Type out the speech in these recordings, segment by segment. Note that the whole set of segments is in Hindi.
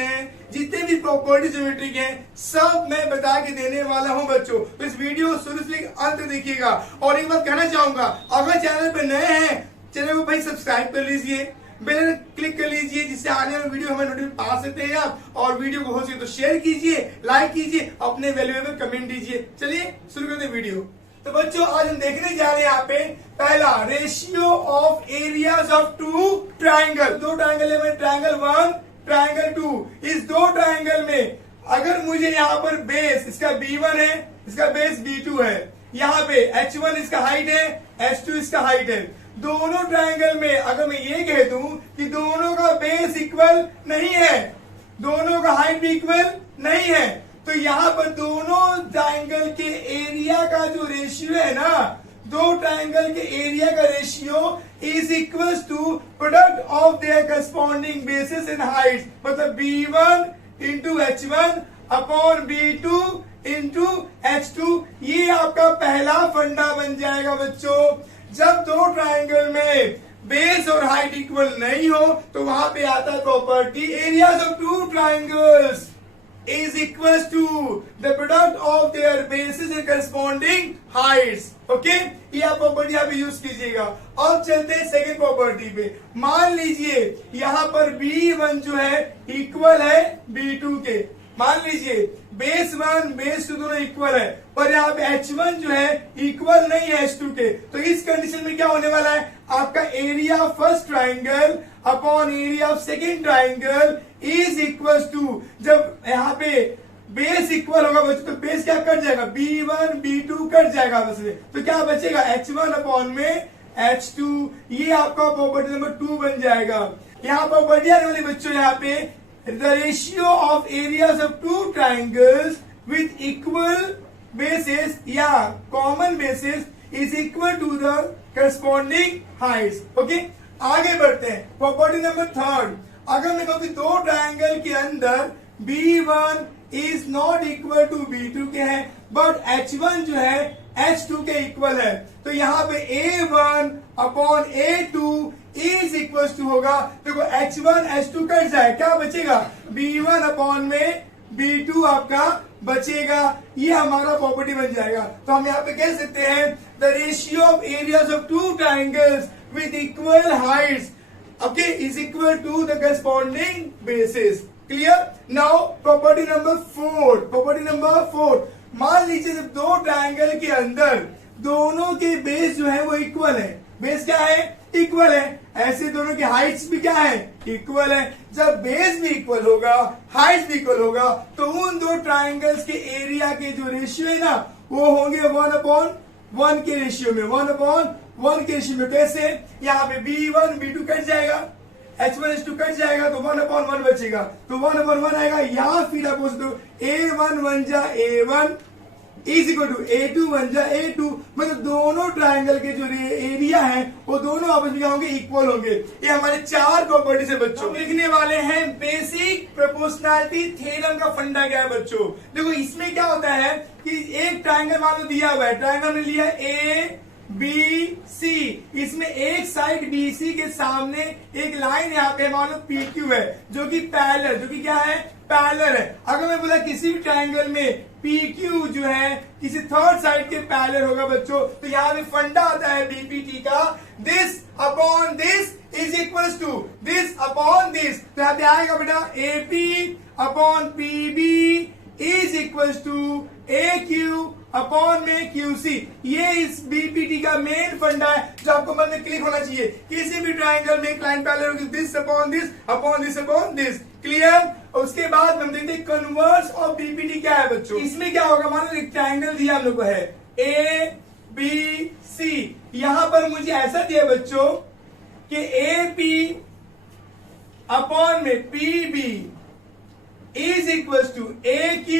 हैं, जितने भी प्रॉपर्टी ज्योमेट्रिक हैं, सब मैं बता के देने वाला हूं बच्चों। तो इस वीडियो शुरू से अंत देखिएगा। और एक बात कहना चाहूंगा, अगर चैनल पे नए हैं, चैनल को भाई सब्सक्राइब कर लीजिए, बेल क्लिक कर लीजिए, जिससे आने वाली वीडियो हमें नोटिफिकेशन पा सकते हैं आप। और वीडियो को हो सके तो शेयर कीजिए, लाइक कीजिए, अपने वैल्यूएबल कमेंट दीजिए। चलिए शुरू करते हैं वीडियो। तो बच्चों आज हम देखने जा रहे हैं यहाँ पे पहला ratio of areas of two triangle. दो ट्राइंगल है, ट्राइंगल 1 ट्राइंगल 2। इस दो ट्राइंगल में अगर मुझे यहाँ पर बेस इसका B1 है, इसका बेस B2 है, यहाँ पे H1 इसका हाइट है, H2 इसका हाइट है। दोनों ट्राइंगल में अगर मैं ये कह दूं कि दोनों का बेस इक्वल नहीं है, दोनों का हाइट भी इक्वल नहीं है, तो यहाँ पर दोनों ट्राइंगल के एरिया का जो रेशियो है ना, दो ट्राइंगल के एरिया का ratio is equal to product of their corresponding basis in height. मतलब B1 into H1 upon B2 into H2। ये आपका पहला फंडा बन जाएगा बच्चों। जब दो ट्राइंगल में बेस और हाइट इक्वल नहीं हो तो वहां पे आता है property areas of two triangles is equals to the product of their bases and corresponding heights। Okay, ये आप प्रॉपर्टी यहाँ पे यूज कीजिएगा। अब चलते हैं सेकेंड प्रॉपर्टी पे। मान लीजिए यहाँ पर B1 जो है इक्वल है B2 के। मान लीजिए बेस 1 बेस 2 दोनों इक्वल है, पर यहाँ पे H1 जो है इक्वल नहीं है H2 के। तो इस कंडीशन में क्या होने वाला है, आपका area of first triangle upon area of second triangle is equal to, जब यहाँ पे बेस इक्वल होगा बच्चों तो बेस क्या कट जाएगा, B1 B2 कट जाएगा बस में, तो क्या बचेगा H1 अपॉन में H2। ये आपका प्रॉपर्टी नंबर 2 बन जाएगा। यहाँ प्रॉपर्टी आने वाली बच्चों यहाँ पे the ratio of areas of two triangles with equal bases या common bases is equal to the corresponding heights। Okay, आगे बढ़ते हैं। प्रॉपर्टी नंबर 3, अगर मैं कहूँ कि दो ट्राइंगल के अंदर B1 is not equal to B2 के हैं, बट H1 जो है H2 के इक्वल है, तो यहाँ पे A1 upon A2 is equal to होगा, देखो H1 H2 कट जाए, क्या बचेगा B1 अपॉन में B2 आपका बचेगा। ये हमारा प्रॉपर्टी बन जाएगा। तो हम यहाँ पे कह सकते हैं the ratio of areas of two triangles with equal heights okay is equal to the corresponding basis. Clear. Now property number 4। Property number 4, मान लीजिए जब दो ट्राइंगल के अंदर दोनों के बेस जो है वो इक्वल है, बेस क्या है इक्वल है, ऐसे दोनों की हाइट्स भी क्या है इक्वल है। जब बेस भी इक्वल होगा, हाइट्स भी इक्वल होगा, तो उन दो ट्राइंगल्स के एरिया के जो रेशियो है ना वो होंगे 1/1 के रेशियो में, 1/1 के रेशियो में। कैसे, यहाँ पे B1 B2 कट जाएगा, H1 H2 कट जाएगा, तो 1/1 बचेगा, तो 1/1 आएगा। या फिर आप बोल दो A1 1 जा A1 is equal to A2 1 जा A2। मतलब दोनों ट्राइंगल के जो एरिया है वो दोनों आपस में क्या होंगे इक्वल होंगे। ये हमारे 4 प्रॉपर्टी से बच्चों लिखने वाले हैं बेसिक प्रोपोर्शनैलिटी थ्योरम का फंडा क्या है बच्चों। देखो इसमें क्या होता है कि एक ट्राइंगल मान लो दिया हुआ है, ट्राइंगल में लिया ABC, इसमें एक साइड BC के सामने एक लाइन यहाँ पे मान लो PQ है जो कि पैरेलल, जो कि क्या है पैरेलल है। अगर मैं बोला किसी भी ट्राइंगल में PQ जो है किसी थर्ड साइड के पैरेलल होगा बच्चों, तो यहाँ पे फंडा आता है BPT का, this upon this is equal to this upon this. तो यहाँ पे आएगा बेटा AP upon PB is equal to AQ upon में QC। ये इस बीपीटी का मेन फंडा है जो आपको मन में क्लिक होना चाहिए। किसी भी ट्राइंगल में एक लाइन पैरेलल होगी, this upon this upon this upon this. Clear. उसके बाद हम देखते हैं कन्वर्स ऑफ बीपीटी क्या है बच्चों। इसमें क्या होगा, मान लो एक ट्राइंगल दिया हम लोग को है ABC, यहां पर मुझे ऐसा दिया बच्चों कि AP अपॉन में PB is equal to AQ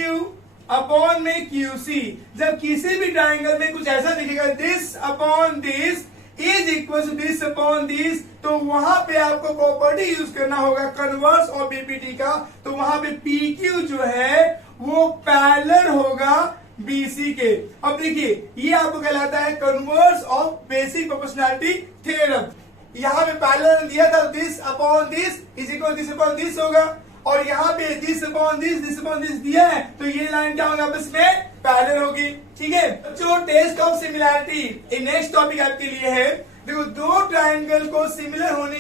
upon में QC। जब किसी भी ट्राइंगल में कुछ ऐसा दिखेगा this upon this is equal to this upon this, तो वहां पे आपको प्रॉपर्टी यूज करना होगा कन्वर्स ऑफ बीपीटी का। तो वहां पे PQ जो है वो पैरेलल होगा BC के। अब देखिए ये आपको कहलाता है converse of basic proportionality theorem. यहाँ पे पैरेलल दिया था this upon this is equal this upon this होगा, और यहाँ पे दिस अपॉन दिस दिया है, तो ये लाइन क्या होगा आपस में पैरेलल होगी। ठीक है बच्चों, test of similarity next topic आपके लिए है। देखो दो ट्रायंगल को सिमिलर होने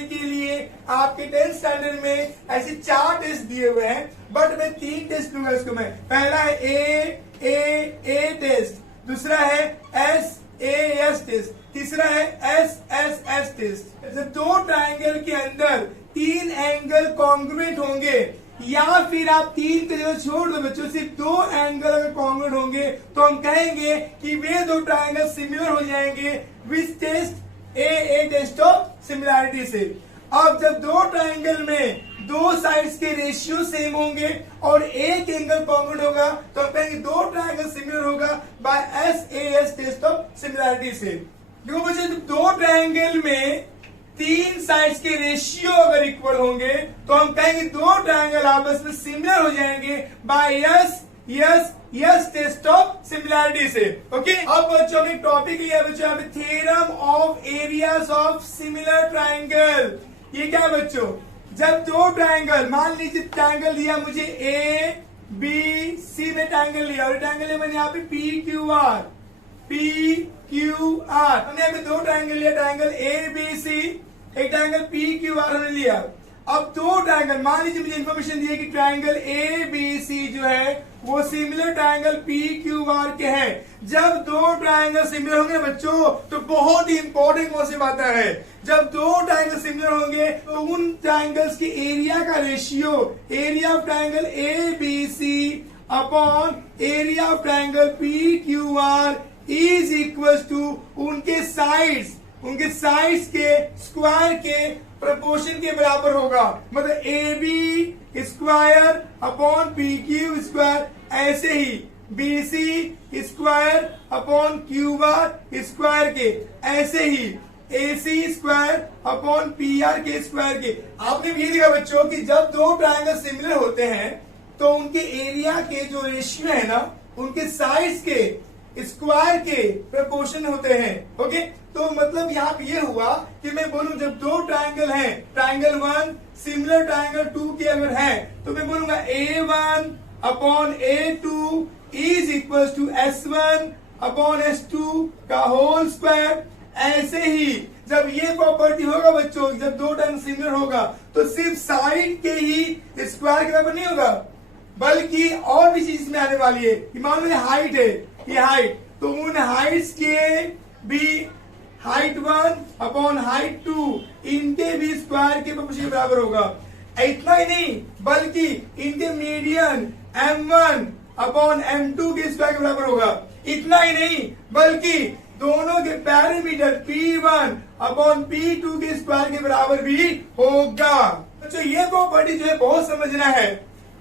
के लिए आपके 10th स्टैंडर्ड में ऐसे 4 टेस्ट दिए हुए हैं, बट मैं 3 टेस्ट लूंगा इसको। मैं पहला है ए टेस्ट, दूसरा है एस टेस्ट, तीसरा है एस टेस्ट। जब दो ट्रायंगल के अंदर 3 एंगल कॉन्ग्रुएंट होंगे, या फिर आप 3 की जगह छोड़ दो बच्चों, सिर्फ 2 एंगल अगर कॉन्ग्रुएंट होंगे तो हम कहेंगे कि वे दो ट्रायंगल सिमिलर हो जाएंगे which test a test of similarity से। अब जब दो ट्रायंगल में दो साइड्स के रेशियो सेम होंगे और एक एंगल कॉन्ग्रुएंट होगा, तो हम कहेंगे दो ट्रायंगल सिमिलर होगा by S test of similarity से। देखो बच्चों, दो ट्रायंगल में 3 साइड्स के रेशियो अगर इक्वल होंगे तो हम कहेंगे दो ट्रायंगल आपस में सिमिलर हो जाएंगे by S test of similarity से। ओके, अब बच्चों में टॉपिक लिया बच्चों यहाँ पे, theorem of areas of similar triangle. ये क्या है बच्चों, जब दो ट्रायंगल, मान लीजिए ट्रायंगल दिया मुझे ए बी सी में ट्रायंगल लिया, और ट्रायंगल लिया मैंने यहाँ पे पी क्यू आर, हमने यहाँ पे दो ट्रायंगल लिया, ट्रायंगल ए बी सी, एक ट्रायंगल पी क्यू आर हमने लिया। अब दो ट्रायंगल, मान लीजिए मुझे इन्फॉर्मेशन दी है कि ट्रायंगल ए बी सी जो है वो similar triangle P Q are के हैं। जब दो ट्रायंगल सिमिलर होंगे बच्चों, तो बहुत ही इंपॉर्टेंट कॉन्सेप्ट आता है, जब दो ट्रायंगल सिमिलर होंगे तो उन ट्रायंगल्स के एरिया का ratio, area of triangle A B C upon area of triangle P Q R is equal to उनके साइड्स के स्क्वायर के प्रोपोर्शन के बराबर होगा। मतलब A B square upon P Q square, ऐसे ही B C square upon Q R square के, ऐसे ही A C square upon P R के स्क्वायर के। आपने भी देखा बच्चों कि जब दो ट्रायंगल सिमिलर होते हैं तो उनके एरिया के जो रेशियो है ना, उनके साइड्स के स्क्वायर के प्रोपोर्शन होते हैं। ओके, तो मतलब यहाँ पे ये हुआ कि मैं बोलूं जब दो ट्रायंगल हैं, ट्रायंगल 1 सिमिलर ट्रायंगल 2 के अगर है, तो मैं बोलूंगा A1 upon A2 is equal to S1 upon S2 का होल स्क्वायर। ऐसे ही जब ये प्रॉपर्टी होगा बच्चों, जब दो ट्रायंगल सिमिलर होगा तो सिर्फ साइड के ही स्क्वायर के बराबर नहीं होगा, बल्कि और भी चीज में आने वाली है। मान लो हाइट है, ये हाइट, तो उन हाइट्स के भी हाइट 1 अपॉन हाइट 2 इनके भी स्क्वायर के प्रोपोर्शन के बराबर होगा। इतना ही नहीं, बल्कि इनके मीडियन M1 अपॉन M2 के स्क्वायर के बराबर होगा। इतना ही नहीं, बल्कि दोनों के पैरामीटर P1 अपॉन P2 के स्क्वायर के बराबर भी होगा। अच्छा, ये प्रॉपर्टी जो है बहुत समझना है,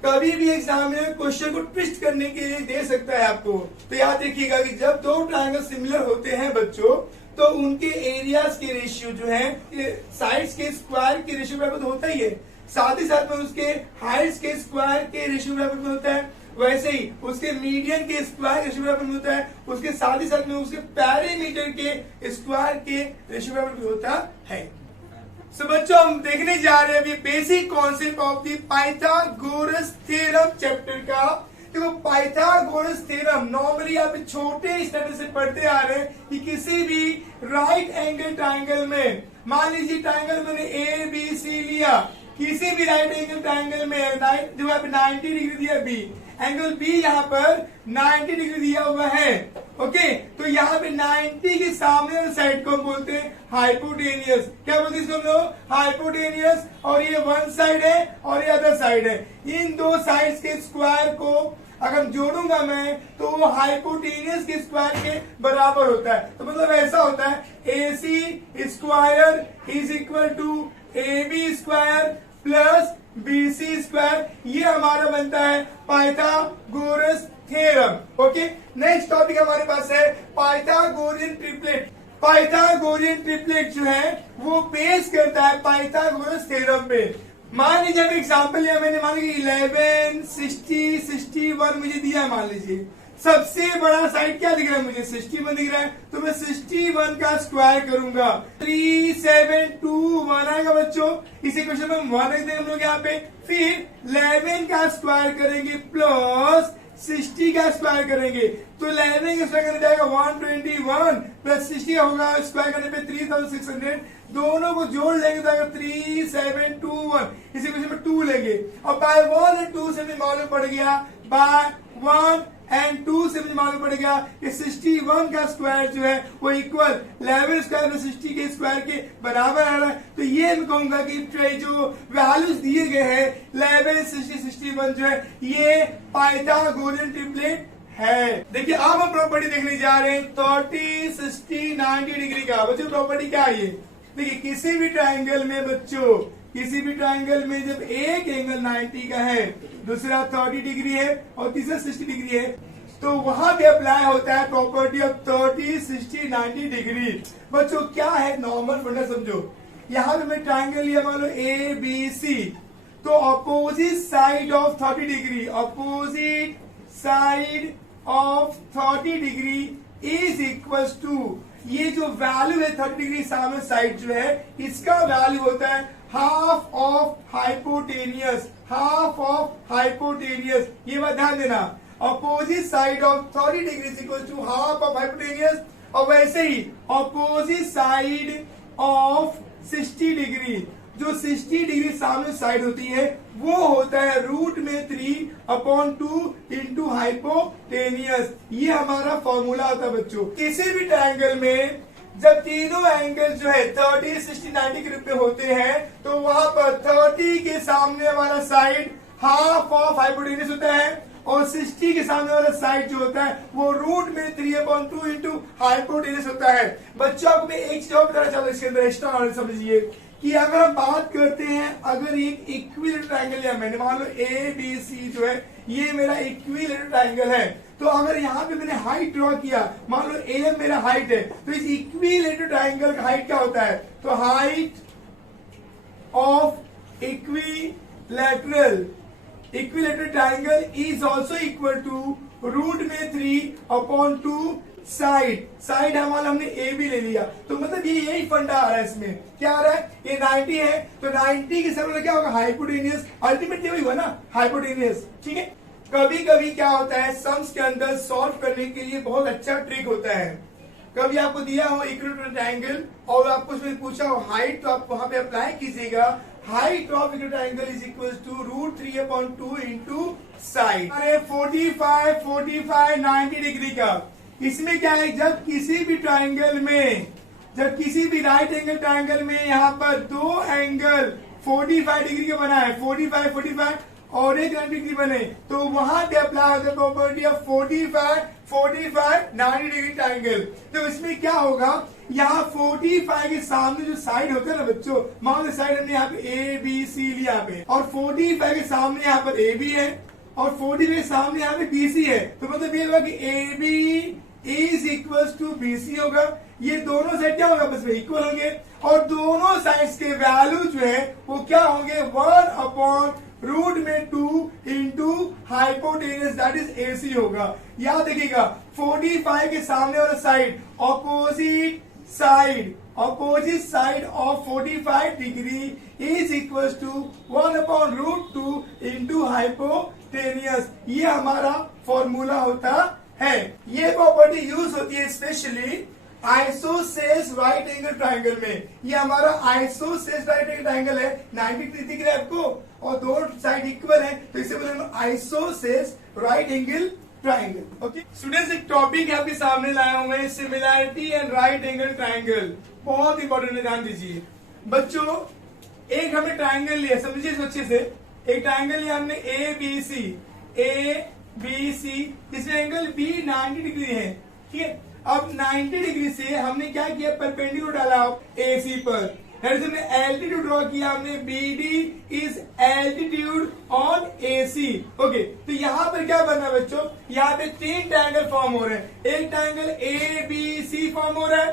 कभी भी एग्जामिनर क्वेश्चन को ट्विस्ट करने के लिए दे सकता है आपको। तो याद रखिएगा कि जब दो ट्रायंगल सिमिलर होते हैं बच्चों, तो उनके एरियाज के रेशियो जो है, साइड्स के स्क्वायर के रेशियो बराबर होता ही है, साथ ही साथ में उसके हाइट्स के स्क्वायर के रेशियो बराबर में होता है, वैसे ही उसके मीडियन के स्क्वायर रेशियो बराबर में होता है, उसके साथ ही साथ में उसके पैरामीटर के स्क्वायर के रेशियो बराबर में होता है। सो बच्चों, हम देखने जा रहे हैं अभी basic concept of the Pythagoras theorem chapter का। देखो, पाइथागोरस थ्योरम नॉर्मली आप छोटे स्टडी से पढ़ते आ रहे हैं कि किसी भी राइट एंगल ट्रायंगल में, मान लीजिए ट्रायंगल मैंने ए बी सी लिया, किसी भी राइट एंगल ट्रायंगल में जो यहाँ पे 90 डिग्री दिया बी, एंगल बी यहाँ पर 90 डिग्री दिया हुआ है। ओके, तो यहाँ पे 90 के सामने वाले साइड को हम बोलते हैं हाइपोटेनियस। क्या बोलते हैं इसको हम लोग? हाइपोटेनियस। और ये वन साइड है और ये अदर साइड है। इन दो साइड्स के स्क्वायर को अगर जोड़ूंगा मैं तो वो हाइपोटेनियस के स्क्वायर के बराबर होता है। तो मतलब ऐसा होता है A C square is equal to A B square plus B C square. ये हमारा बनता है Pythagoras theorem. Okay, next topic हमारे पास है पाइथागोरियन ट्रिपलेट। पाइथागोरियन ट्रिपलेट जो है वो बेस करता है पाइथागोरस थ्योरम पे। मान लीजिए एग्जाम्पल लिया मैंने, मान लीजिए 11, 60, 61 मुझे दिया मान लीजिए, सबसे बड़ा साइड क्या दिख रहा है मुझे? 61 दिख रहा है, तो मैं 61 का स्क्वायर करूंगा। 3721 आएगा बच्चों। इसी क्वेश्चन में 1 रख देंगे हम लोग यहाँ पे। फिर 11 का स्क्वायर करेंगे प्लस 60 का स्क्वायर करेंगे, तो 11 का स्क्वायर करने जाएगा 121 प्लस 60 का होगा स्क्वायर करने पे 3600। दोनों को जोड़ लेंगे तो आएगा 3721। इसी क्वेश्चन में 2 लेंगे और बाय 1 और 2 से मालूम पड़ गया, बाय 1 एंड 2 से मुझे मालूम पड़ गया कि 61 का स्क्वायर जो है वो इक्वल 11 स्क्वायर में 60 के स्क्वायर के बराबर आ रहा है। तो ये मैं कहूंगा कि जो वैल्यूज दिए गए हैं 11, 60, 61 जो है ये पाइथागोरियन ट्रिपलेट है। देखिए अब हम प्रॉपर्टी देखने जा रहे हैं 30, 60, 90 डिग्री का। बच्चों प्रॉपर्टी क्या है ये? देखिए किसी भी ट्राइंगल में बच्चों, किसी भी ट्राइंगल में जब एक एंगल 90 का है, दूसरा 30 डिग्री है और तीसरा 60 डिग्री है, तो वहां पे अप्लाई होता है प्रॉपर्टी ऑफ 30, 60, 90 डिग्री। बच्चों क्या है नॉर्मल फंडा समझो। यहां पे मैं ट्राइंगल लिया मान लो ए बी सी, तो opposite side of 30 degree, opposite side of 30 degree is equal to, ये जो वैल्यू है 30 डिग्री सामने साइड जो है इसका वैल्यू होता है half of hypotenuse, half of hypotenuse. ये बात ध्यान देना, opposite side of 30 degree equal to half of hypotenuse. और वैसे ही अपोजिट साइड ऑफ 60 डिग्री, जो 60 डिग्री सामने साइड होती है वो होता है रूट में 3/2 इंटू हाइपोटेनियस। ये हमारा फॉर्मूला होता है बच्चों। किसी भी ट्रायंगल में जब तीनों एंगल जो है 30, 60, 90 के रूप में होते हैं तो वहां पर 30 के सामने वाला साइड हाफ ऑफ हाइपोटेनियस होता है और 60 के सामने वाला साइड जो होता है वो रूट में 3/2 इंटू हाइपोटेनियस होता है। बच्चों को मैं एक चीज और बताना चाहता हूँ इसके अंदर एक्स्ट्रा नॉलेज समझिए कि अगर हम बात करते हैं, अगर एक इक्विलेटरल ट्रायंगल लिया मैंने, मान लो ए बी सी जो है ये मेरा इक्विलेटरल ट्रायंगल है, तो अगर यहाँ पे मैंने हाइट ड्रॉ किया, मान लो ए मेरा हाइट है, तो इस इक्विलेटरल ट्रायंगल का हाइट क्या होता है? तो height of equilateral triangle is also equal to root में 3/2 साइड हमारा हमने ए भी ले लिया, तो मतलब ये यही फंडा आ रहा है। इसमें क्या आ रहा है? ये 90 है तो 90 के सामने क्या होगा? हाइपोटेनियस। अल्टीमेटली वही हुआ ना, हाइपोटेनियस। ठीक है। कभी कभी क्या होता है सम्स के अंदर सॉल्व करने के लिए बहुत अच्छा ट्रिक होता है। कभी आपको दिया हो इक्विलेटरल ट्रायंगल और आपको उसमें पूछा हो हाइट, तो आप वहां पे अप्लाई कीजिएगा height of equilateral triangle is equal to root 3/2 into side. 45, 90 degree का। इसमें क्या है, जब किसी भी ट्रायंगल में, जब किसी भी राइट एंगल ट्रायंगल में यहाँ पर दो एंगल 45 डिग्री के बना है, 45 और एक 90 डिग्री बने, तो वहां पे अप्लाई होता है प्रॉपर्टी ऑफ 45, 90 डिग्री ट्रायंगल। तो इसमें क्या होगा, यहाँ 45 के सामने जो साइड होता है ना बच्चों, मान लो साइड हमने यहाँ पे ए बी सी लिया यहाँ पे, और 45 के सामने यहाँ पर ए बी है और 45 के सामने यहाँ पे बी सी है, तो मतलब ये होगा कि A B is equal to B C होगा। ये दोनों साइड क्या होगा, बस में इक्वल होंगे और दोनों साइड्स के वैल्यू जो है वो क्या होंगे 1/रूट में 2 into hypotenuse that is A C होगा। याद देखिएगा 45 के सामने वाला side opposite side of 45 degree is equal to 1/√2 into hypotenuse. ये हमारा फॉर्मूला होता है। ये प्रॉपर्टी यूज होती है specially isosceles right angle triangle में। ये हमारा आइसोसेलेस राइट एंगल ट्रायंगल है, 90 डिग्री दिख रहा है आपको और दोनों साइड इक्वल है, तो इसे बोलते हैं isosceles right angle triangle. Okay students, एक टॉपिक आपके सामने लाया हूं मैं, similarity and right angle triangle. बहुत इंपॉर्टेंट है, ध्यान दीजिए बच्चों। एक हमने ट्रायंगल लिया, समझिए इसको अच्छे से। एक ट्रायंगल लिया हमने ए बी सी, जिसमें एंगल बी 90 डिग्री है। ठीक है। अब 90 डिग्री से हमने क्या किया, परपेंडिकुलर डाला ए सी पर, हमने एल्टीट्यूड ड्रॉ किया, हमने B D is altitude on A C. Okay, तो यहाँ पर क्या बन रहा है बच्चों, यहाँ पे 3 ट्रायंगल फॉर्म हो रहे हैं। एक triangle A B C form हो रहा है,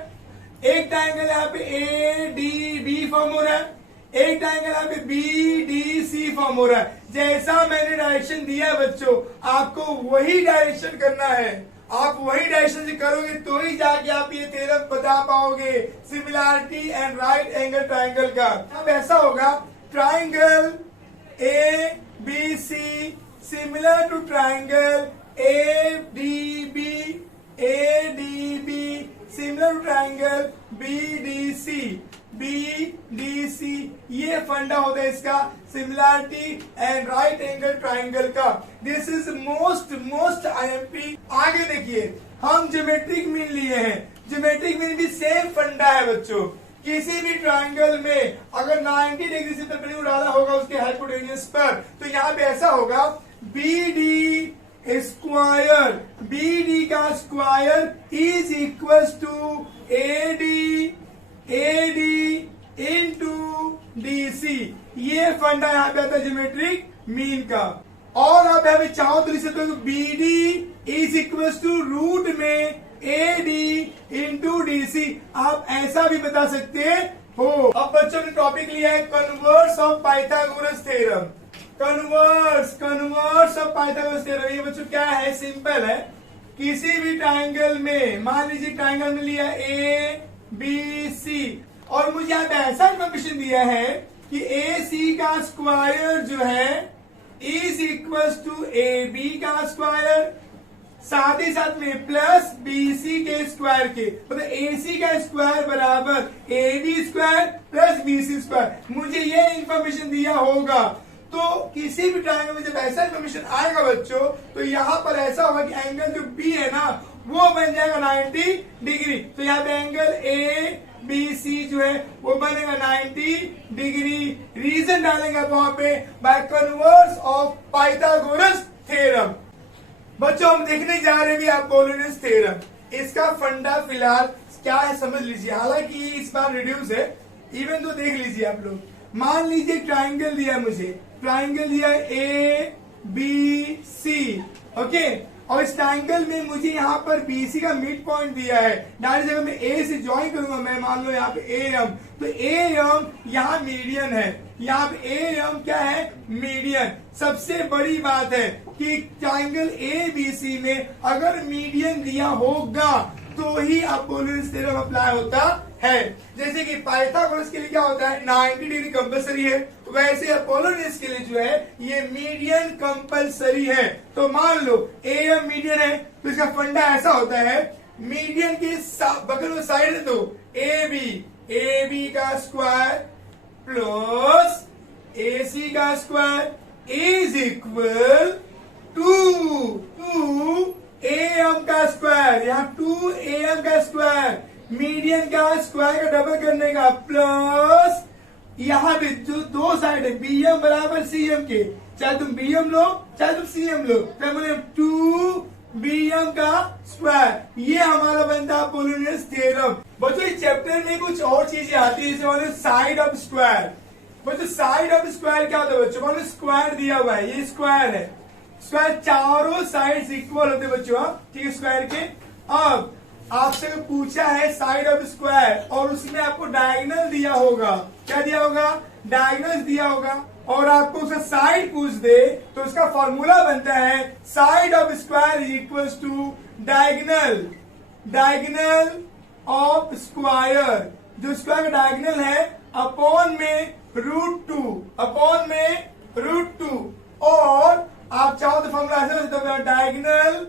एक ट्रायंगल यहाँ पे ए डी बी फॉर्म हो रहा है, एक ट्राइंगल यहाँ पे BDC फॉर्म हो रहा है। जैसा मैंने डायरेक्शन दिया है बच्चों, आपको वही डायरेक्शन करना है। आप वही डायरेक्शन से करोगे तो ही जाके आप ये थ्योरम बता पाओगे similarity and right angle triangle का। अब ऐसा होगा, triangle ABC similar to triangle ADB similar to triangle BDC। ये फंडा होता है इसका similarity and right angle triangle का। This is most IMP। आगे देखिए, हम ज्योमेट्रिक मीन लिए हैं। ज्योमेट्रिक मीन भी सेम फंडा है बच्चों। किसी भी ट्राइंगल में अगर 90 डिग्री से परपेंडिकुलर डाला होगा उसके हाइपोटेन्यूज पर, तो यहाँ पे ऐसा होगा BD स्क्वायर, BD का square is equal to AD into DC। ये फंडा यहाँ पे आता है ज्योमेट्रिक मीन का। और आप यहाँ पे चाहो तो लिख सकते हो BD is equal to root में AD इंटू DC। आप ऐसा भी बता सकते हो। अब बच्चों ने टॉपिक लिया है converse of Pythagoras theorem. Converse of Pythagoras theorem. ये बच्चों क्या है, सिंपल है। किसी भी ट्राइंगल में, मान लीजिए ट्राइंगल में लिया ABC, और मुझे यहाँ पे ऐसा इन्फॉर्मेशन दिया है कि AC का स्क्वायर जो है इज इक्वल टू AB का स्क्वायर, साथ ही साथ में प्लस BC के स्क्वायर के, मतलब AC का स्क्वायर बराबर AB square plus BC square. मुझे ये इन्फॉर्मेशन दिया होगा। तो किसी भी ट्रायंगल में जब ऐसा इन्फॉर्मेशन आएगा बच्चों, तो यहाँ पर ऐसा होगा कि एंगल जो B है ना, वो बन जाएगा 90 डिग्री। तो यहाँ पे एंगल ABC जो है वो बनेगा 90 डिग्री। रीजन डालेंगे वहां पे by converse of Pythagoras theorem. बच्चों हम देखने जा रहे हैं अपोलोनियस थ्योरम। इसका फंडा फिलहाल क्या है समझ लीजिए, हालांकि इस बार रिड्यूस है, इवन तो देख लीजिए आप लोग। मान लीजिए ट्राइंगल दिया मुझे, ट्राइंगल दिया ABC, ओके, और इस ट्राइंगल में मुझे यहाँ पर BC का मिड पॉइंट दिया है। डायरेक्ट जगह मैं A से ज्वाइन करूंगा, मैं मान लो यहाँ पे AM, तो AM यहाँ मीडियन है। यहाँ पे AM क्या है, मीडियन। सबसे बड़ी बात है कि ट्राइंगल ABC में अगर मीडियन दिया होगा तो ही अपोलोनियस थ्योरम अप्लाई होता है। जैसे कि पाइथागोरस के लिए क्या होता है, 90 डिग्री कंपलसरी है, वैसे अपोलोनियस के लिए जो है ये मीडियन कंपलसरी है। तो मान लो AM मीडियन है, तो इसका फंडा ऐसा होता है, मीडियन के बगल में साइड है तो AB का स्क्वायर प्लस AC का square is equal to AM का स्क्वायर, यहाँ 2AM का स्क्वायर, मीडियन का स्क्वायर का डबल करने का प्लस यहाँ पे जो दो साइड है BM बराबर CM के, चाहे तुम BM लो चाहे तुम CM लो, तो बोले 2BM का स्क्वायर। ये हमारा बनता है अपोलोनियस थ्योरम। बच्चों इस चैप्टर में कुछ और चीजें आती है, जैसे मानो साइड ऑफ स्क्वायर। बच्चों साइड ऑफ स्क्वायर क्या होता है बच्चों, मानो स्क्वायर दिया हुआ है, ये स्क्वायर है, स्क्वायर चारों साइड्स इक्वल होते बच्चों, ठीक है, स्क्वायर के। अब आपसे पूछा है साइड ऑफ स्क्वायर और उसमें आपको डायगोनल दिया होगा, क्या दिया होगा, डायगोनल दिया होगा, और आपको उसका साइड पूछ दे तो उसका फॉर्मूला बनता है side of square is equal to diagonal of square. जो स्क्वायर का डायगोनल है अपॉन में √2 और आप चाहो तो फॉर्मूला ऐसे डायगोनल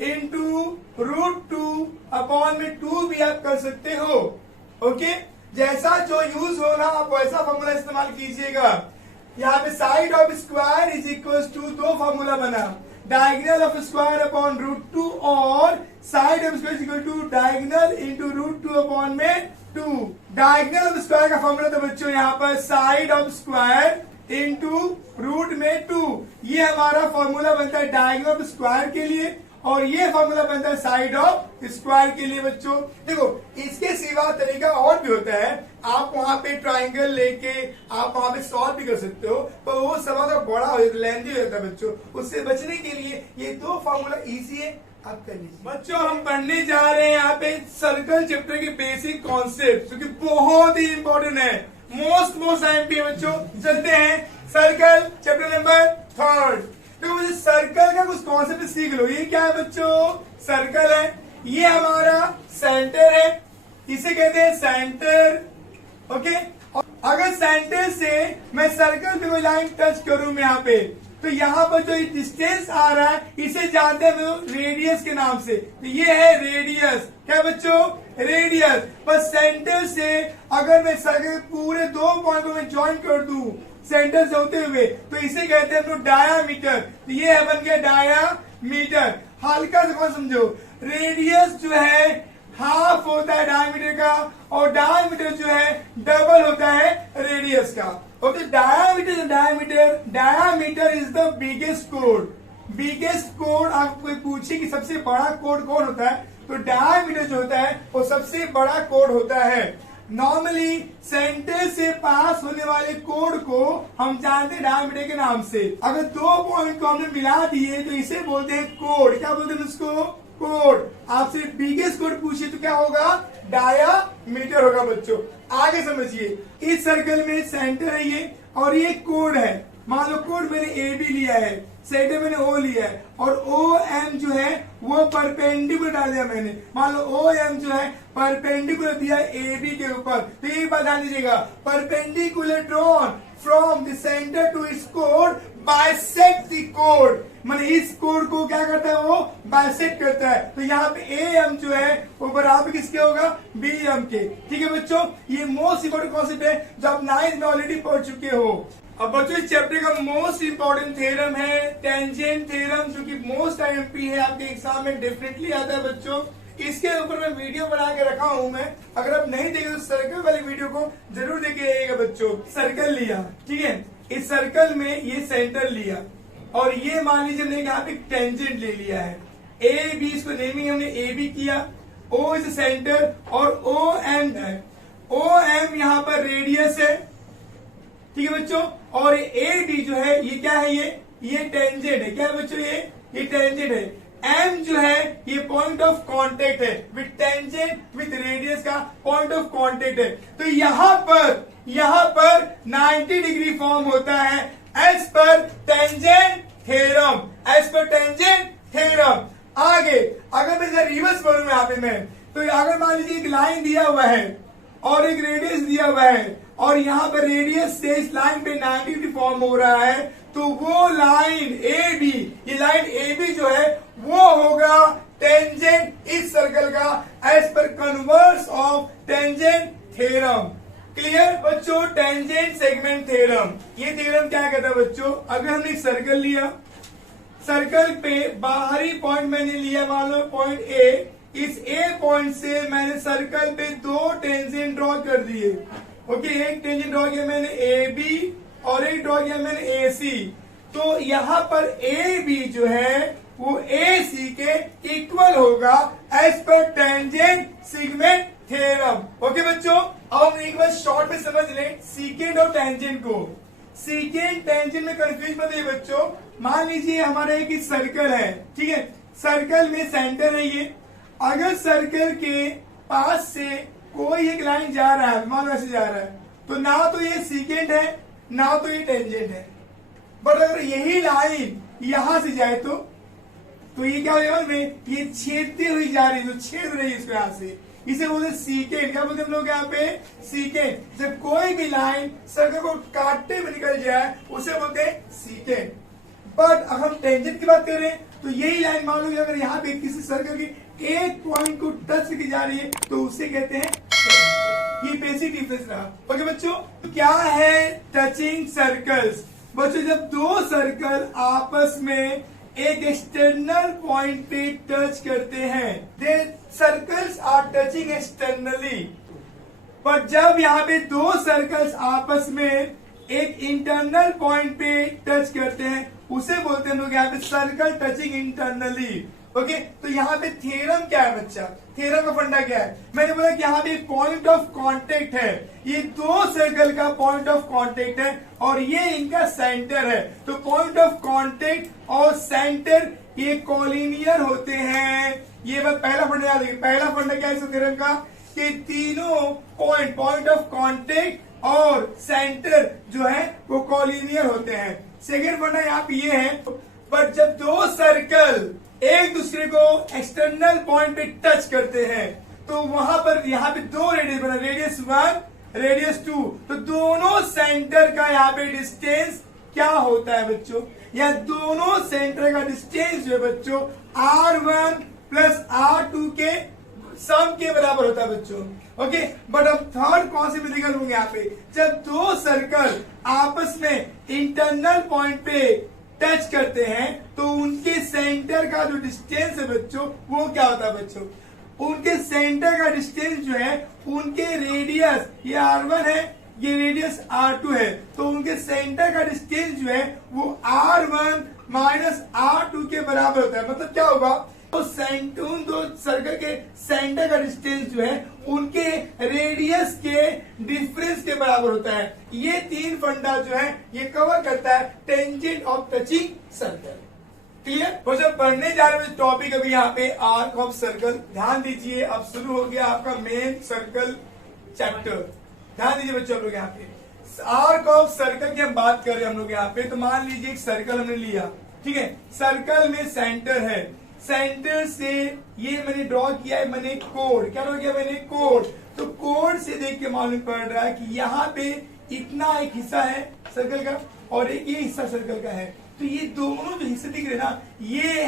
इंटू √2 अपॉन में 2 भी आप कर सकते हो। ओके, जैसा जो यूज होना आप वैसा फॉर्मूला इस्तेमाल कीजिएगा। यहाँ पे side of square is equal to दो फॉर्मूला बना, डायगोनल ऑफ स्क्वायर अपॉन √2 और side of square equal to diagonal into √2 upon में 2। डायगोनल ऑफ स्क्वायर का फॉर्मूला तो बच्चों यहाँ पर side of square into root में 2, ये हमारा फॉर्मूला बनता है डायगोनल ऑफ स्क्वायर के लिए, और ये फॉर्मूला बनता है साइड ऑफ स्क्वायर के लिए। बच्चों देखो इसके सिवा तरीका और भी होता है, आप वहां पे ट्राइंगल लेके आप वहां पे सॉल्व भी कर सकते हो, पर वो सवाल बड़ा हो जाता है, लेंथी हो जाता है बच्चों। उससे बचने के लिए ये दो फॉर्मूला इजी है, आप कर लीजिए। बच्चों हम पढ़ने जा रहे हैं यहाँ पे सर्कल चैप्टर के बेसिक कॉन्सेप्ट, जो कि बहुत ही इंपॉर्टेंट है। मोस्ट आईएमपी बच्चों। चलते हैं सर्कल चैप्टर नंबर 3। तो मुझे सर्कल का कुछ कॉन्सेप्ट सीख लो। ये क्या है बच्चों? सर्कल है, ये हमारा सेंटर है, इसे कहते हैं सेंटर। ओके, और अगर सेंटर से मैं सर्कल पे कोई लाइन टच करूं मैं यहाँ पे, तो यहाँ पर जो डिस्टेंस आ रहा है इसे जानते हैं हम रेडियस के नाम से। तो ये है रेडियस। क्या बच्चों? रेडियस। बस सेंटर से अगर मैं सर्कल पूरे 2 पॉइंट को मैं ज्वाइन कर दूं सेंटर से होते हुए, तो इसे कहते हैं हम लोग डायामीटर। तो ये है बन गया डायामीटर। हल्का से कौन समझो, रेडियस जो है हाफ होता है डायमीटर का, और डायमीटर जो है डबल होता है रेडियस का। Okay, diameter is the biggest code. Biggest code आपको पूछे कि सबसे बड़ा कोड कौन होता है, तो डायमीटर जो होता है वो सबसे बड़ा कोड होता है। नॉर्मली सेंटर से पास होने वाले कोड को हम जानते हैं डायमीटर के नाम से। अगर 2 पॉइंट को हमने मिला दिए तो इसे बोलते हैं कोड। क्या बोलते हैं इसको? कोड। आपसे बिगेस्ट कोड पूछे तो क्या होगा? डायामीटर होगा बच्चों। आगे समझिए, इस सर्कल में सेंटर है ये, और ये कोड है। मान लो कोड मैंने ए बी लिया है, सेंटर मैंने ओ लिया है, और ओ एम जो है वो परपेंडिकुलर डाल दिया मैंने। मान लो ओ एम जो है परपेंडिकुलर दिया ए बी के ऊपर। तो एक बात ध्यान दीजिएगा, perpendicular drawn from the centre to it's code bisect the code. माने इस कोड को क्या करता है? वो बाइसेक्ट करता है। तो यहाँ पे ए एम जो है वो बराबर किसके होगा? बी एम के। ठीक है बच्चों, ये मोस्ट इंपोर्टेंट कॉन्सेप्ट है जो आप 9th में ऑलरेडी पढ़ चुके हो। अब बच्चों इस चैप्टर का मोस्ट इंपोर्टेंट थ्योरम है टेंजेंट थ्योरम, जो कि मोस्ट आईएमपी है, आपके एग्जाम में डेफिनेटली आता है बच्चों। इसके ऊपर मैं वीडियो बना के रखा हूं मैं, अगर आप नहीं देखे तो सर्कल वाली वीडियो को जरूर देखिएगा बच्चों। सर्कल लिया, ठीक है, इस सर्कल में ये सेंटर लिया, और ये मान लीजिए हमने यहाँ पे टेंजेंट ले लिया है ए बी, इसको नेमिंग हमने ए बी किया। ओ इज सेंटर और ओ एम है। ओ एम यहाँ पर रेडियस है, ठीक है बच्चों, और ए बी जो है ये क्या है? ये टेंजेंट है। क्या है बच्चों? ये टेंजेंट है। एम जो है ये पॉइंट ऑफ कांटेक्ट है, विद टेंजेंट विद रेडियस का पॉइंट ऑफ कांटेक्ट है। तो यहाँ पर 90 डिग्री फॉर्म होता है as per tangent theorem. As per tangent theorem. आगे अगर मैं रिवर्स करूं यहाँ पे मैं, तो अगर मान लीजिए एक लाइन दिया हुआ है और एक रेडियस दिया हुआ है, और यहाँ पर रेडियस से इस लाइन पे 90 डिग्री फॉर्म हो रहा है, तो वो लाइन ए बी, ये लाइन ए बी जो है वो होगा टेंजेंट इस सर्कल का एज पर converse of tangent theorem. Clear बच्चों? Tangent segment theorem. ये थ्योरम क्या कहता है बच्चों? अगर हमने एक सर्कल लिया, सर्कल पे बाहरी पॉइंट मैंने लिया, मान लो पॉइंट ए, इस ए पॉइंट से मैंने सर्कल पे 2 टेंजेंट ड्रॉ कर दिए। ओके, एक टेंजेंट ड्रॉ किया मैंने ए बी, और एक ड्रॉ किया मैंने ए सी। तो यहाँ पर ए बी जो है वो ए सी के इक्वल होगा as per tangent segment theorem. Okay बच्चों, अब हम एक बार शॉर्ट में समझ लें सीकेंट और टेंजेंट को। सीकेंट टेंजेंट में कंफ्यूज मत होइए बच्चों। मान लीजिए हमारा एक सर्कल है, ठीक है, सर्कल में सेंटर है ये। अगर सर्कल के पास से कोई एक लाइन जा रहा है, मान लो ऐसे जा रहा है, तो ना तो ये सीकेंट है ना तो ये टेंजेंट है। बट अगर यही लाइन यहां से जाए तो ये क्या हो जाएगा? ये छेदती हुई जा रही है, तो छेद रही है इसको यहां से, इसे बोलते सीकेंट। क्या बोलते हैं हम लोग यहाँ पे? सीकेंट। जब कोई भी लाइन सर्कल को काटते हुए निकल जाए उसे बोलते हैं सीकेंट। बट अगर हम टेंजेंट की बात करें तो यही लाइन मान लो अगर यहाँ पे किसी सर्कल की एक पॉइंट को टच की जा रही है तो उसे कहते हैं टेंजेंट। ये बेसिक डिफरेंस रहा। ओके बच्चों, क्या है टचिंग सर्कल्स? बच्चों जब 2 सर्कल आपस में एक एक्सटर्नल पॉइंट पे टच करते हैं, दे सर्कल्स आर टचिंग एक्सटर्नली। पर जब यहाँ पे 2 सर्कल्स आपस में एक इंटरनल पॉइंट पे टच करते हैं उसे बोलते हैं लोग यहाँ पे सर्कल टचिंग इंटरनली। ओके, तो यहाँ पे थ्योरम क्या है बच्चा? थ्योरम का फंडा क्या है? मैंने बोला कि यहाँ पे पॉइंट ऑफ कांटेक्ट है, ये 2 सर्कल का पॉइंट ऑफ कांटेक्ट है और ये इनका सेंटर है। तो पॉइंट ऑफ कांटेक्ट और सेंटर ये कॉलिनियर होते हैं। ये बात पहला फंडा याद रखिए। पहला फंडा क्या है इस थ्योरम का? कि तीनों पॉइंट ऑफ कांटेक्ट और सेंटर जो है वो कॉलिनियर होते हैं। सेकेंड फंडा यहाँ पे ये है, पर जब दो सर्कल एक दूसरे को एक्सटर्नल पॉइंट पे टच करते हैं तो वहां पर यहाँ पे दो रेडियस बना, रेडियस 1 रेडियस 2, तो दोनों सेंटर का यहाँ पे डिस्टेंस क्या होता है बच्चों, या दोनों सेंटर का डिस्टेंस जो है बच्चों R1 प्लस R2 के सम के बराबर होता है बच्चों। ओके, बट अब थर्ड कॉन्सेप्ट होंगे यहाँ पे, जब दो सर्कल आपस में इंटरनल पॉइंट पे टच करते हैं तो उनके सेंटर का जो डिस्टेंस है बच्चों वो क्या होता है बच्चों, उनके सेंटर का डिस्टेंस जो है उनके रेडियस, ये R1 है, ये रेडियस R2 है, तो उनके सेंटर का डिस्टेंस जो है वो R1 माइनस R2 के बराबर होता है। मतलब क्या होगा, तो उन दो सर्कल के सेंटर का डिस्टेंस जो है उनके रेडियस के डिफरेंस के बराबर होता है। ये तीन फंडा जो है ये कवर करता है tangent of touching circle. Clear? तो जब पढ़ने जा रहे हैं टॉपिक अभी यहाँ पे आर्क ऑफ सर्कल, ध्यान दीजिए अब शुरू हो गया आपका मेन सर्कल चैप्टर। ध्यान दीजिए बच्चों, हम लोग यहाँ पे आर्क ऑफ सर्कल की हम बात कर रहे हैं हम लोग यहाँ पे। तो मान लीजिए एक सर्कल हमने लिया, ठीक है, सर्कल में सेंटर है, सेंटर से ये मैंने ड्रॉ किया है, मैंने कोड, क्या ड्रॉ किया मैंने, कोड। तो कोड से देख के मालूम पड़ रहा है कि यहाँ पे इतना एक हिस्सा है सर्कल का और एक ये हिस्सा सर्कल का है। तो ये दोनों जो हिस्से दिख रहे ना, ये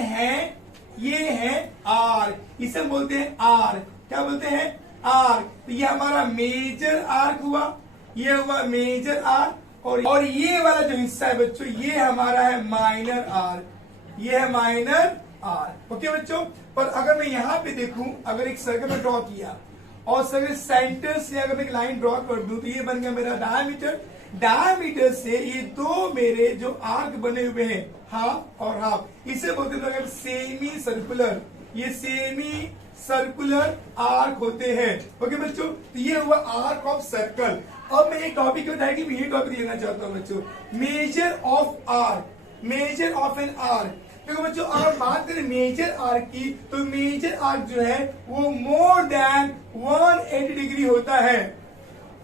है आर्क, इसे हम बोलते हैं आर्क। क्या बोलते हैं, आर्क। तो ये हमारा मेजर आर्क हुआ, ये हुआ मेजर आर्क, और ये वाला जो हिस्सा है बच्चों ये हमारा है माइनर आर्क, ये है माइनर आर्क। ओके बच्चों, पर अगर मैं यहाँ पे देखूं, अगर एक सर्कल में ड्रॉ किया और सर्कल सेंटर से अगर एक लाइन ड्रॉ कर दूं तो ये बन गया मेरा डायमीटर। डायमीटर से ये दो मेरे जो आर्क बने हुए हैं हाफ और हाफ, इसे बोलते हैं सेमी सर्कुलर, ये सेमी सर्कुलर आर्क होते हैं। ओके बच्चों, तो ये हुआ आर्क ऑफ सर्कल। अब मैं एक टॉपिक बताया कि मैं ये टॉपिक लेना चाहता हूँ बच्चों, measure of arc, measure of an arc. देखो बच्चों, अगर बात करें मेजर आर्क की तो मेजर आर्क जो है वो मोर देन 180 डिग्री होता है।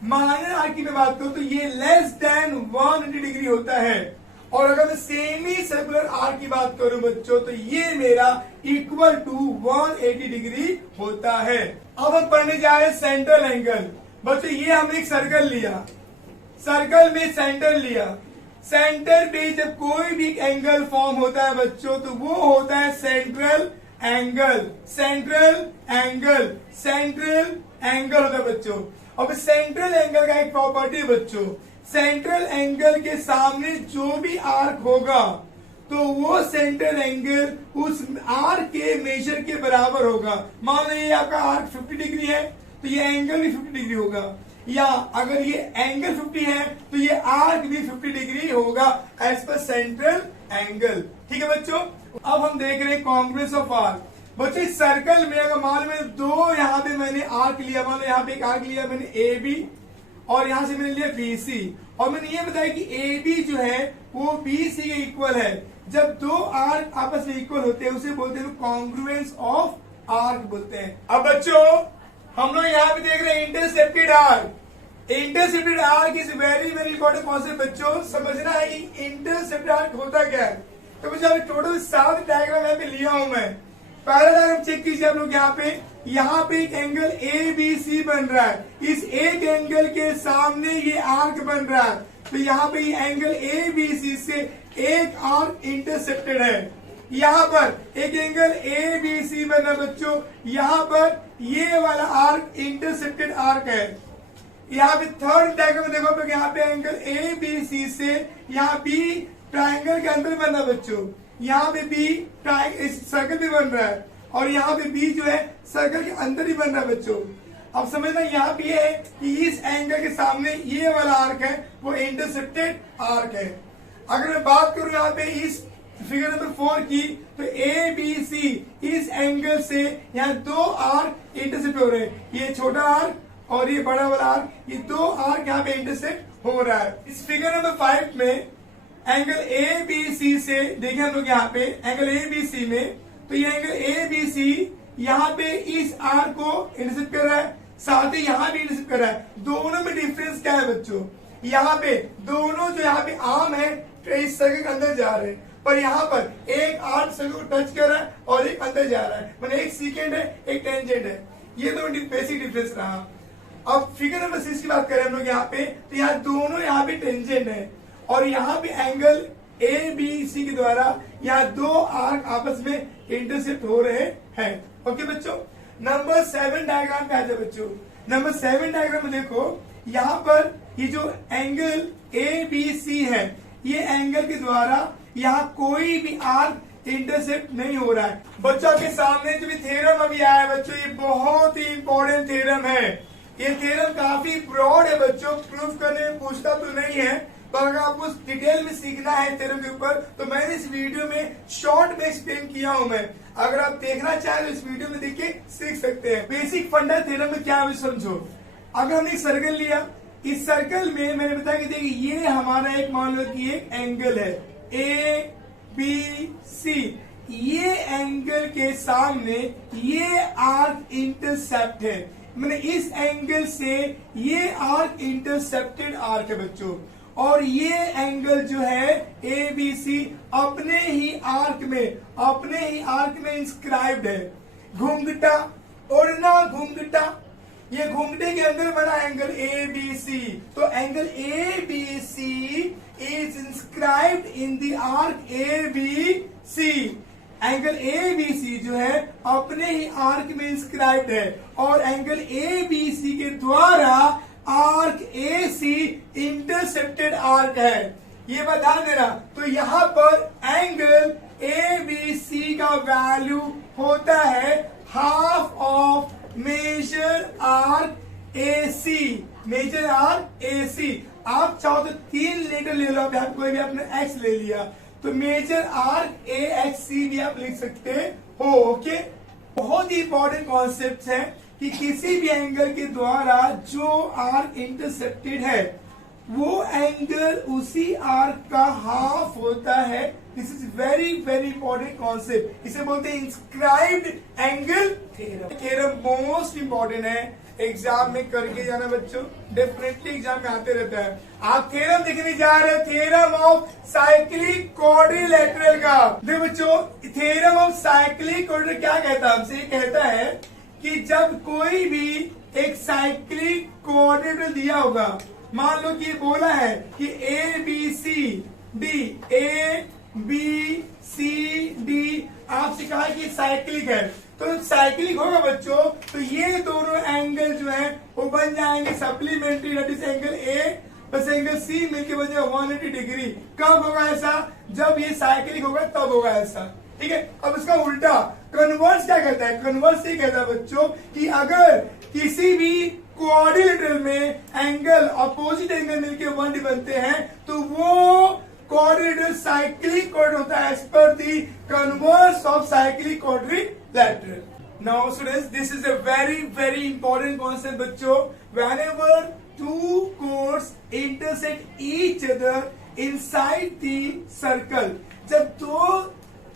माइनर आर्क की मैं बात करूं तो ये लेस देन 180 डिग्री होता है। और अगर मैं सेमी सर्कुलर आर्क की बात करूं बच्चों तो ये मेरा इक्वल टू 180 डिग्री होता है। अब हम पढ़ने जा रहे हैं सेंट्रल एंगल। बच्चों ये हमने एक सर्कल लिया, सर्कल में सेंटर लिया, सेंटर पे जब कोई भी एंगल फॉर्म होता है बच्चों तो वो होता है central angle, central angle, central angle होता है बच्चों। अब सेंट्रल एंगल का एक प्रॉपर्टी बच्चों, सेंट्रल एंगल के सामने जो भी आर्क होगा तो वो सेंट्रल एंगल उस आर्क के मेजर के बराबर होगा। मान लो ये आपका आर्क 50 डिग्री है तो ये एंगल भी 50 डिग्री होगा, या अगर ये एंगल 50 है तो ये आर्क भी 50 डिग्री होगा एज पर सेंट्रल एंगल। ठीक है बच्चों, अब हम देख रहे हैं कॉन्ग्रुएंस ऑफ आर्क। बच्चों इस सर्कल में अगर मान लो दो यहाँ पे मैंने आर्क लिया, मान लो यहाँ पे एक आर्क लिया मैंने ए बी और यहां से मैंने लिया बी सी, और मैंने ये बताया कि ए बी जो है वो बी सी के इक्वल है। जब दो आर्क आपस में इक्वल होते हैं उसे बोलते हैं कॉन्ग्रुएंस ऑफ आर्क बोलते हैं। अब बच्चों हम लोग यहाँ पे देख रहे हैं intercepted arc. Intercepted arc is very very important concept बच्चों, समझना है कि इंटरसेप्टेड आर्क होता क्या है। तो बच्चों टोटल 7 डायग्राम यहाँ पे लिया हूं मैं। पहला डायग्राम चेक कीजिए आप लोग, यहाँ पे एक एंगल ए बी सी बन रहा है, इस एक एंगल के सामने ये आर्क बन रहा है, तो यहाँ पे ये एंगल ए बी सी से एक आर्क इंटरसेप्टेड है। यहाँ पर एक एंगल ए बी सी बन रहा है बच्चों, यहाँ पर ये वाला आर्क इंटरसेप्टेड आर्क है। यहाँ पे थर्ड डायग्राम देखो तो यहाँ पे एंगल ए बी सी से यहाँ बी ट्राइंगल के अंदर बन रहा है बच्चों, यहाँ पे बी इस सर्कल भी बन रहा है, और यहाँ पे बी जो है सर्कल के अंदर ही बन रहा है बच्चों। अब समझना यहाँ पे ये है कि इस एंगल के सामने ये वाला आर्क है वो इंटरसेप्टेड आर्क है। अगर मैं बात करूं यहाँ पे इस फिगर नंबर 4 की तो ए बी सी इस एंगल से यहाँ दो आर्क इंटरसेप्ट हो रहे हैं, ये छोटा आर्क और ये बड़ा वाला आर्क, ये दो आर्क यहाँ पे इंटरसेप्ट हो रहा है। इस फिगर नंबर 5 में एंगल ए बी सी से देखिए हम लोग यहाँ पे एंगल ए बी सी में, तो ये एंगल ए बी सी यहाँ पे इस आर्क को इंटरसेप्ट कर रहा है, साथ ही यहाँ भी इंटरसेप्ट कर रहा है। दोनों में डिफरेंस क्या है बच्चों, यहाँ पे दोनों जो यहाँ पे आर्म है इस सर्कल के अंदर जा रहे हैं, पर यहाँ पर एक आर्म सर्कल को टच कर रहा है और एक अंदर जा रहा है, मतलब एक सीकेंड है एक टेंजेंट है। ये दोनों बेसिक डिफरेंस रहा। अब फिगर नंबर 6 की बात करें हम लोग यहाँ पे, तो यहाँ दोनों यहाँ पे टेंजेंट है और यहाँ पे एंगल ए बी सी के द्वारा यहाँ दो आर्क आपस में इंटरसेप्ट हो रहे हैं। ओके बच्चों, नंबर 7 डायग्राम पे आ जाए बच्चों। नंबर 7 डायग्राम में देखो, यहाँ पर ये जो एंगल ए बी सी है, ये एंगल के द्वारा यहाँ कोई भी आर्क इंटरसेप्ट नहीं हो रहा है। बच्चों के सामने जो भी थ्योरम अभी आया है बच्चों, ये बहुत ही इंपॉर्टेंट थ्योरम है। ये थ्योरम काफी ब्रॉड है बच्चों, प्रूफ करने में पूछता तो नहीं है, पर अगर आपको डिटेल में सीखना है थ्योरम के ऊपर तो मैंने इस वीडियो में शॉर्ट में एक्सप्लेन किया हूं मैं। अगर आप देखना चाहें तो इस वीडियो में देख के सीख सकते हैं। बेसिक फंडा थ्योरम में क्या है समझो। अगर हमने एक सर्कल लिया, इस सर्कल में मैंने बताया कि देखिए ये हमारा एक मान लो कि एक एंगल है ए बी सी, ये एंगल के सामने ये आर्क इंटरसेप्ट है, मैंने इस एंगल से ये आर्क इंटरसेप्टेड आर्क है बच्चों, और ये एंगल जो है ए बी सी अपने ही आर्क में इंस्क्राइब्ड है। घुंघटा ओढ़ना घुंघटा, ये घुंघटे के अंदर बना एंगल ए बी सी, तो angle A B C is inscribed in the arc A B C. Angle A B C जो है अपने ही आर्क में इंस्क्राइब्ड है और एंगल ए बी सी के द्वारा arc A C intercepted arc है। ये बता देना, तो यहाँ पर एंगल ए बी सी का वैल्यू होता है half of major arc A C, major arc A C. आप चाहो तो 3 लेटर ले लो, आप कोई भी आपने एक्स ले लिया तो मेजर आर्क ए एक्स सी भी आप लिख सकते हो। ओके, बहुत ही इंपॉर्टेंट कॉन्सेप्ट है कि किसी भी एंगल के द्वारा जो आर्क इंटरसेप्टेड है वो एंगल उसी आर्क का हाफ होता है। This is very very important concept, इसे बोलते हैं inscribed angle theorem. Theorem most important है, एग्जाम में करके जाना बच्चों, डेफिनेटली एग्जाम में आते रहता है। आप थ्योरम देखने जा रहे हैं, थ्योरम ऑफ साइक्लिक क्वाड्रिलेटरल का। देखो बच्चों, थ्योरम ऑफ साइक्लिक क्वाड्रिलेटरल क्या कहता है हमसे, कहता है कि जब कोई भी एक साइक्लिक कोऑर्डिनेटर दिया होगा, मान लो कि बोला है कि A B C D, A B C D, आपसे कहा कि साइक्लिक है, तो साइक्लिक होगा बच्चों, तो ये दोनों एंगल जो है वो बन जाएंगे supplementary, that is angle A बस एंगल सी मिलके बन जाएगा 180 डिग्री। कब होगा ऐसा, जब ये साइक्लिक होगा तब होगा ऐसा। ठीक है, अब इसका उल्टा कन्वर्स क्या कहता है, कन्वर्स ये कहता है बच्चों कि अगर किसी भी क्वाड्रिलेटरल में एंगल अपोजिट एंगल मिलके 180 बनते हैं तो वो क्वाड्रिलेटरल साइक्लिक क्वाड्रिलेटरल होता है एज पर the converse of cyclic quadrilateral. Now students, this is a very very important concept बच्चों। Whenever two chords intersect each other inside the circle, जब दो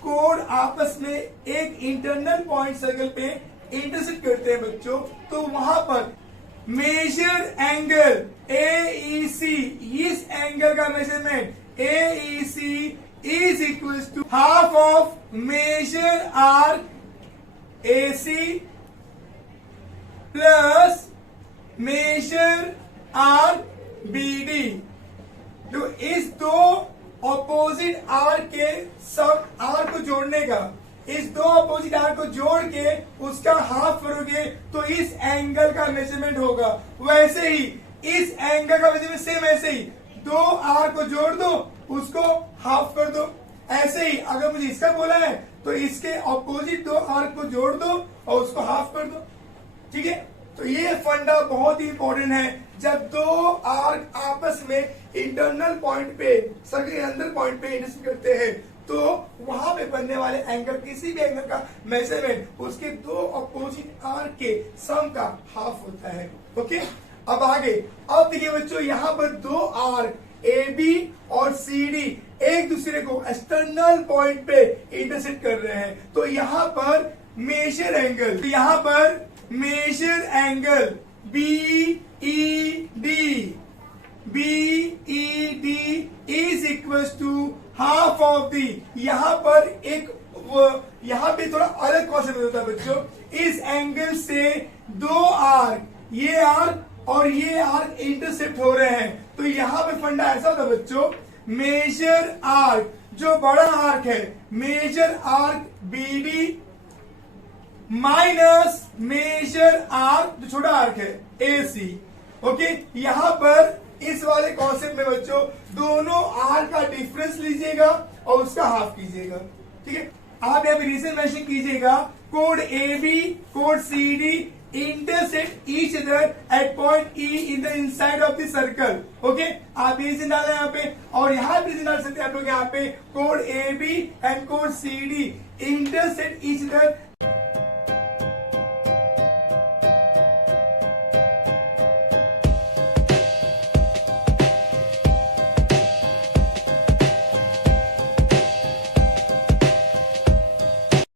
कोड आपस में एक इंटरनल पॉइंट सर्कल पे इंटरसेक्ट करते हैं बच्चों, तो वहां पर मेजर एंगल ए ई सी, इस एंगल का measurement A E C is equal to half of major arc A C plus major arc B D. तो इस दो ऑपोजिट आर्क के सब आर्क को जोड़ने का, इस दो ऑपोजिट आर्क को जोड़ के उसका हाफ करोगे तो इस एंगल का मेजरमेंट होगा। वैसे ही इस एंगल का मेजरमेंट सेम, ऐसे ही दो आर्क को जोड़ दो, उसको हाफ कर दो। ऐसे ही अगर मुझे इसका बोला है तो इसके ऑपोजिट दो आर्क को जोड़ दो और उसको हाफ कर दो। ठीक है, तो ये फंडा बहुत ही इंपॉर्टेंट है। जब दो आर्क आपस में इंटरनल पॉइंट पे, सर्कल के अंदर पॉइंट पे इंटरसेक्ट करते हैं तो वहां पे बनने वाले एंगल, किसी भी एंगल का मेजरमेंट उसके दो अपोजिट आर्क के सम का हाफ होता है। ओके, अब आगे, अब देखिए बच्चों, यहाँ पर दो आर्क ए बी और सी डी एक दूसरे को एक्सटर्नल पॉइंट पे इंटरसेक्ट कर रहे हैं, तो यहाँ पर मेजर एंगल, यहाँ पर major angle BED is equal to half of the, यहां पर यहां पे थोड़ा अलग कॉन्सेप्ट होता है बच्चों। इस एंगल से दो आर्क, ये आर्क और ये आर्क इंटरसेप्ट हो रहे हैं, तो यहां पे फंडा ऐसा होता है बच्चों, मेजर आर्क जो बड़ा आर्क है, major arc BD minus major arc जो छोटा आर्क है AC। ओके, यहां पर इस वाले कॉन्सेप्ट में बच्चों दोनों आर्क का डिफरेंस लीजिएगा और उसका हाफ कीजिएगा। ठीक है, आप यहाँ पे रीजन मेंशन कीजिएगा, code AB code CD intersect each other at point E in the inside of the circle. Okay, आप ये रीजन डाला यहाँ पे, और यहाँ पे रीजन डाल सकते हैं आप लोग यहाँ पे, code AB and code CD intersect each other